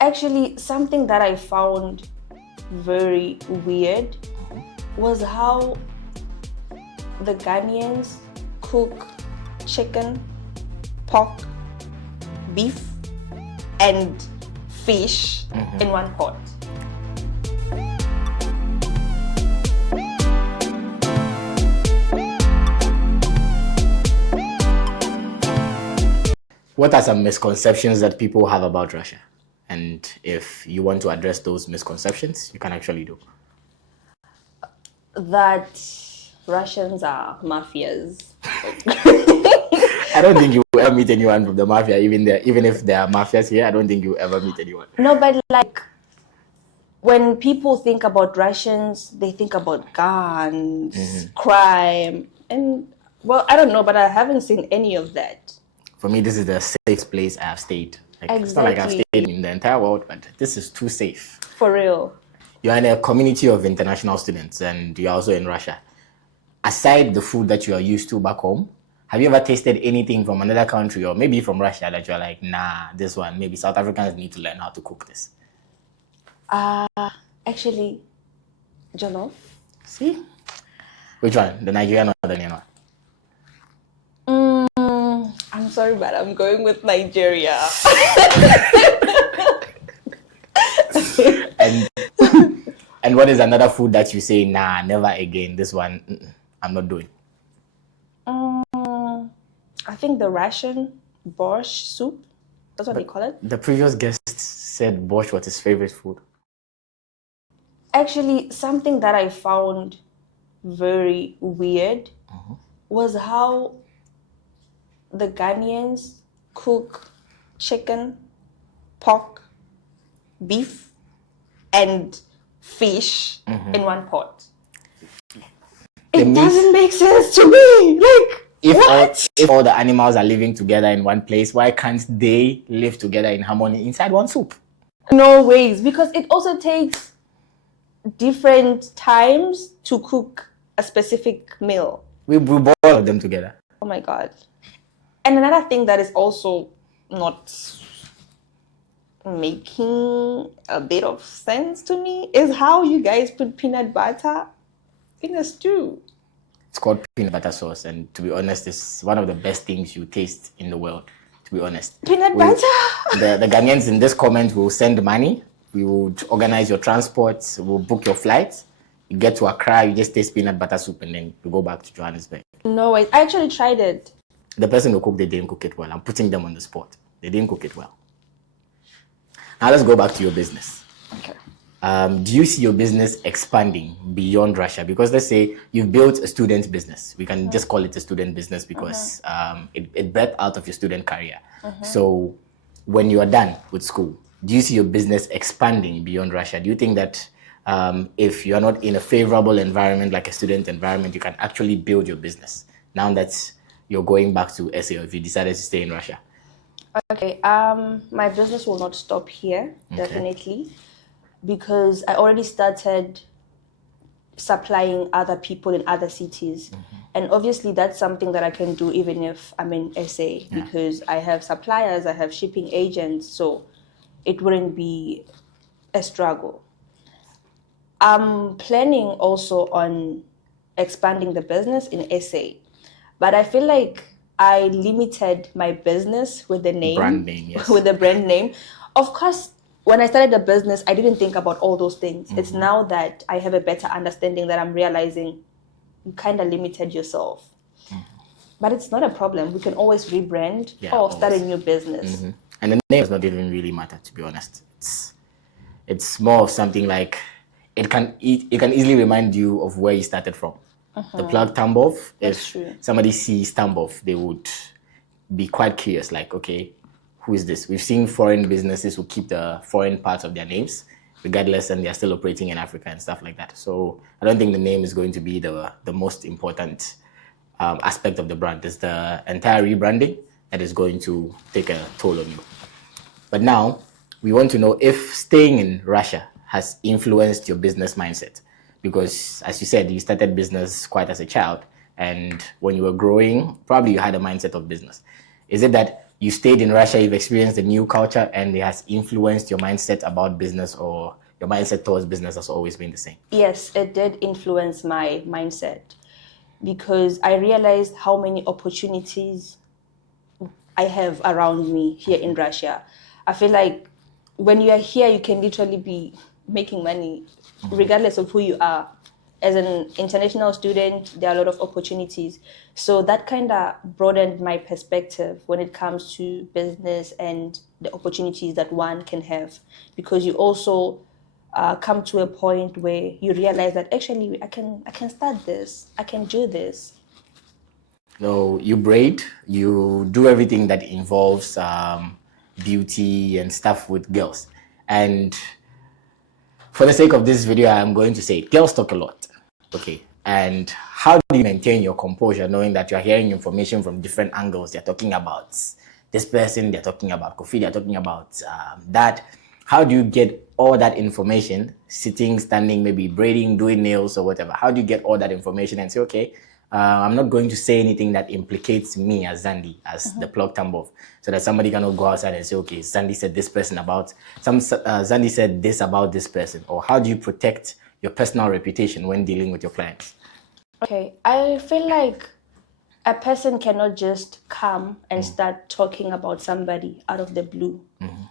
Actually, something that I found very weird was how the Ghanaians cook chicken, pork, beef, and fish in one pot. What are some misconceptions that people have about Russia? And if you want to address those misconceptions, you can actually do. That Russians are mafias. I don't think you will ever meet anyone from the mafia, even if there are mafias here. I don't think you will ever meet anyone. No, but like when people think about Russians, they think about guns, crime, and well, I don't know, but I haven't seen any of that. For me, this is the safest place I have stayed. Exactly. It's not like I've stayed in the entire world, but this is too safe. For real. You're in a community of international students and you're also in Russia. Aside the food that you are used to back home, have you ever tasted anything from another country or maybe from Russia that you're like, nah, this one, maybe South Africans need to learn how to cook this? Actually, jollof. See? Which one? The Nigerian or the Ghanaian one? I'm sorry, but I'm going with Nigeria. And what is another food that you say, nah, never again, this one, I'm not doing? I think the Russian borscht soup. That's what they call it. The previous guest said borscht was his favorite food. Actually, something that I found very weird was how the Ghanaians cook chicken, pork, beef, and fish in one pot. It doesn't make sense to me. Like, if all the animals are living together in one place, why can't they live together in harmony inside one soup? No ways, because it also takes different times to cook a specific meal. We boil them together. Oh my God. And another thing that is also not making a bit of sense to me is how you guys put peanut butter in a stew. It's called peanut butter sauce, and to be honest, it's one of the best things you taste in the world, to be honest. Peanut butter? The Ghanaians in this comment will send money. We will organize your transport. We'll book your flights. You get to Accra, you just taste peanut butter soup, and then you go back to Johannesburg. No way. I actually tried it. The person who cooked, they didn't cook it well. I'm putting them on the spot. They didn't cook it well. Now let's go back to your business. Okay. Do you see your business expanding beyond Russia? Because let's say you've built a student business. We can just call it a student business because it birthed out of your student career. So when you are done with school, do you see your business expanding beyond Russia? Do you think that if you are not in a favorable environment like a student environment, you can actually build your business now that you're going back to SA, or if you decided to stay in Russia? Okay, my business will not stop here, definitely, because I already started supplying other people in other cities. And obviously that's something that I can do even if I'm in SA, because I have suppliers, I have shipping agents, so it wouldn't be a struggle. I'm planning also on expanding the business in SA, but I feel like I limited my business with the name, Brand name, yes. with the brand name. Of course, when I started the business, I didn't think about all those things. It's now that I have a better understanding that I'm realizing you kind of limited yourself. But it's not a problem. We can always rebrand or start a new business. And the name does not even really matter, to be honest. It's more of something like it can easily remind you of where you started from. The plug Tambov, if somebody sees Tambov, they would be quite curious, like, okay, who is this? We've seen foreign businesses who keep the foreign parts of their names, regardless, and they're still operating in Africa and stuff like that. So I don't think the name is going to be the most important aspect of the brand. It's the entire rebranding that is going to take a toll on you. But now, we want to know if staying in Russia has influenced your business mindset. Because, as you said, you started business quite as a child, and when you were growing, probably you had a mindset of business. Is it that you stayed in Russia, you've experienced the new culture, and it has influenced your mindset about business, or your mindset towards business has always been the same? Yes, it did influence my mindset because I realized how many opportunities I have around me here in Russia. I feel like when you are here, you can literally be making money regardless of who you are. As an international student, there are a lot of opportunities. So that kind of broadened my perspective when it comes to business and the opportunities that one can have. Because you also come to a point where you realize that actually I can start this, I can do this. So you braid, you do everything that involves beauty and stuff with girls. And for the sake of this video, I'm going to say girls talk a lot. Okay. And how do you maintain your composure knowing that you're hearing information from different angles? They're talking about this person, they're talking about Kofi, they're talking about that. How do you get all that information, sitting, standing, maybe braiding, doing nails or whatever? How do you get all that information and say, okay, I'm not going to say anything that implicates me as Zandi, as the plug tambour, so that somebody cannot go outside and say, okay, Zandi said this person about, Zandi said this about this person? Or how do you protect your personal reputation when dealing with your clients? Okay, I feel like a person cannot just come and start talking about somebody out of the blue.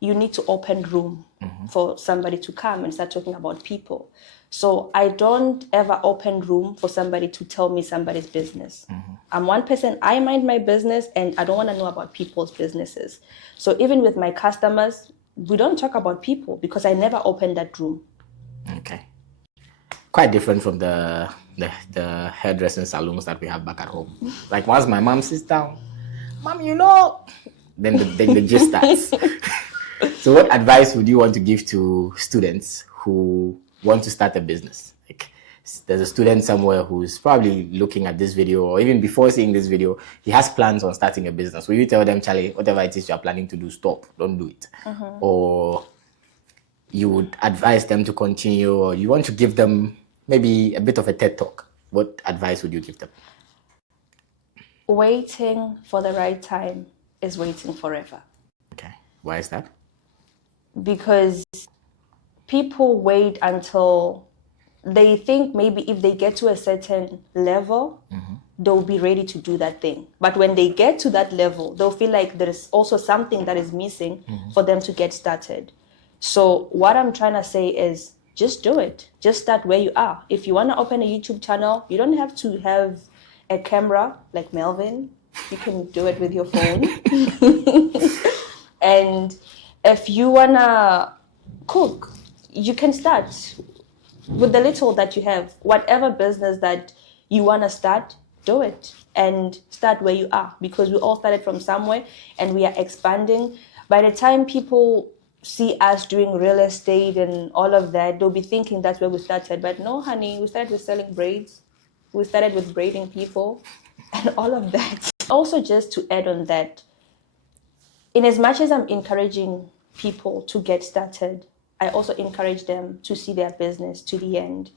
You need to open room for somebody to come and start talking about people. So I don't ever open room for somebody to tell me somebody's business. I'm one person, I mind my business and I don't want to know about people's businesses. So even with my customers, we don't talk about people because I never open that room. Okay. Quite different from the hairdressing salons that we have back at home. Like once my mom sits down, Mom, you know, then the gist starts. So what advice would you want to give to students who want to start a business? Like there's a student somewhere who's probably looking at this video, or even before seeing this video, he has plans on starting a business. Will you tell them, Charlie, whatever it is you're planning to do, stop, don't do it? Or you would advise them to continue, or you want to give them maybe a bit of a TED talk? What advice would you give them? Waiting for the right time is waiting forever. Okay. Why is that? Because people wait until they think maybe if they get to a certain level, they'll be ready to do that thing. But when they get to that level, they'll feel like there's also something that is missing for them to get started. So what I'm trying to say is just do it. Just start where you are. If you want to open a YouTube channel, you don't have to have a camera like Melvin. You can do it with your phone. And if you want to cook, you can start with the little that you have. Whatever business that you want to start, do it and start where you are, because we all started from somewhere and we are expanding. By the time people see us doing real estate and all of that, they'll be thinking that's where we started. But no, honey, we started with selling braids. We started with braiding people and all of that. Also, just to add on that, in as much as I'm encouraging people to get started, I also encourage them to see their business to the end.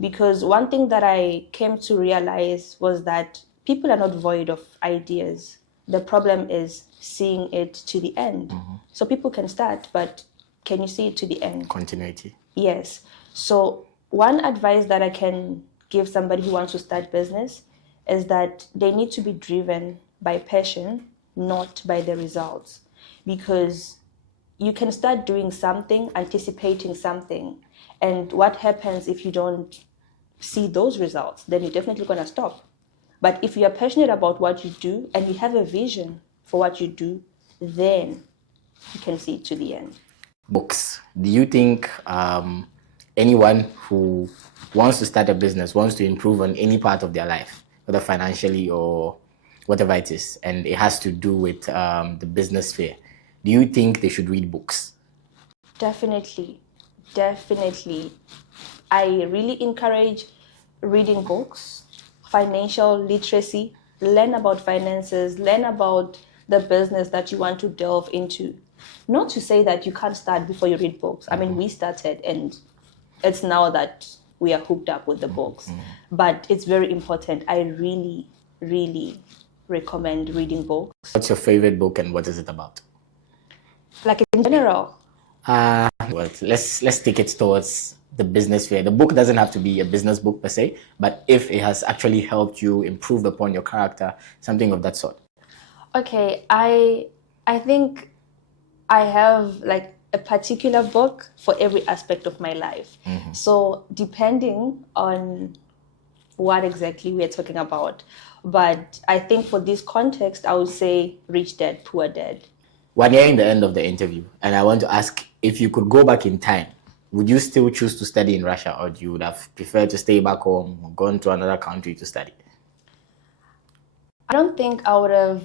Because one thing that I came to realize was that people are not void of ideas. The problem is seeing it to the end. So people can start, but can you see it to the end? Continuity. Yes. So one advice that I can give somebody who wants to start business is that they need to be driven by passion, not by the results. Because you can start doing something, anticipating something. And what happens if you don't see those results? Then you're definitely going to stop. But if you are passionate about what you do and you have a vision for what you do, then you can see it to the end. Books. Do you think anyone who wants to start a business, wants to improve on any part of their life, whether financially or whatever it is, and it has to do with the business sphere, do you think they should read books? Definitely. I really encourage reading books, financial literacy, learn about finances, learn about the business that you want to delve into. Not to say that you can't start before you read books. I mean, we started and it's now that we are hooked up with the books. But it's very important. I really recommend reading books. What's your favorite book and what is it about? Like in general? Well, let's take it towards the business sphere. The book doesn't have to be a business book per se, but if it has actually helped you improve upon your character, something of that sort. Okay, I think I have like a particular book for every aspect of my life. So depending on what exactly we're talking about, but I think for this context, I would say Rich Dad, Poor Dad. We're nearing the end of the interview, and I want to ask, if you could go back in time, would you still choose to study in Russia, or you would have preferred to stay back home or gone to another country to study? I don't think I would have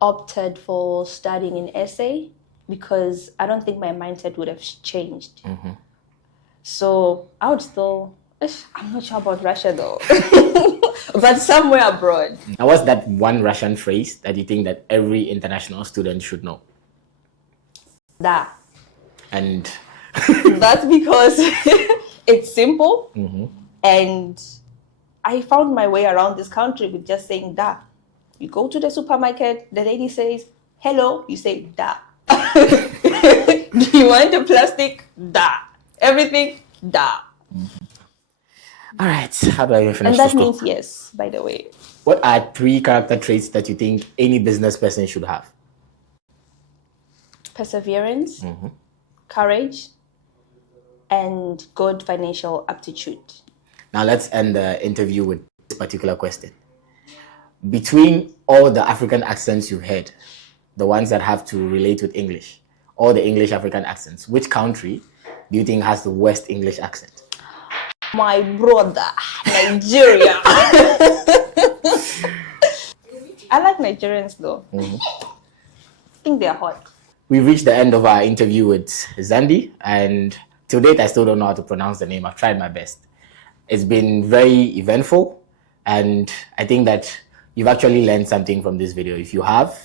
opted for studying in SA because I don't think my mindset would have changed. So I would still, I'm not sure about Russia though, but somewhere abroad. Now, what's that one Russian phrase that you think that every international student should know? Da. And that's because it's simple, and I found my way around this country with just saying da. You go to the supermarket, the lady says hello, you say da. Do you want a plastic? Da. Everything? Da. all right, how do I even finish And that this means talk? yes, by the way. What are 3 character traits that you think any business person should have? Perseverance, courage, and good financial aptitude. Now let's end the interview with this particular question. Between all the African accents you've heard, the ones that have to relate with English, all the English African accents, which country do you think has the worst English accent? My brother, Nigeria. I like Nigerians though. I think they're hot. We've reached the end of our interview with Zandi, and to date, I still don't know how to pronounce the name. I've tried my best. It's been very eventful, and I think that you've actually learned something from this video. If you have,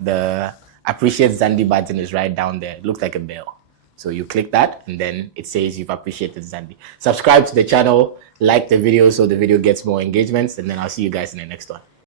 the appreciate Zandi button is right down there. It looks like a bell. So you click that, and then it says you've appreciated Zandi. Subscribe to the channel, like the video so the video gets more engagements, and then I'll see you guys in the next one.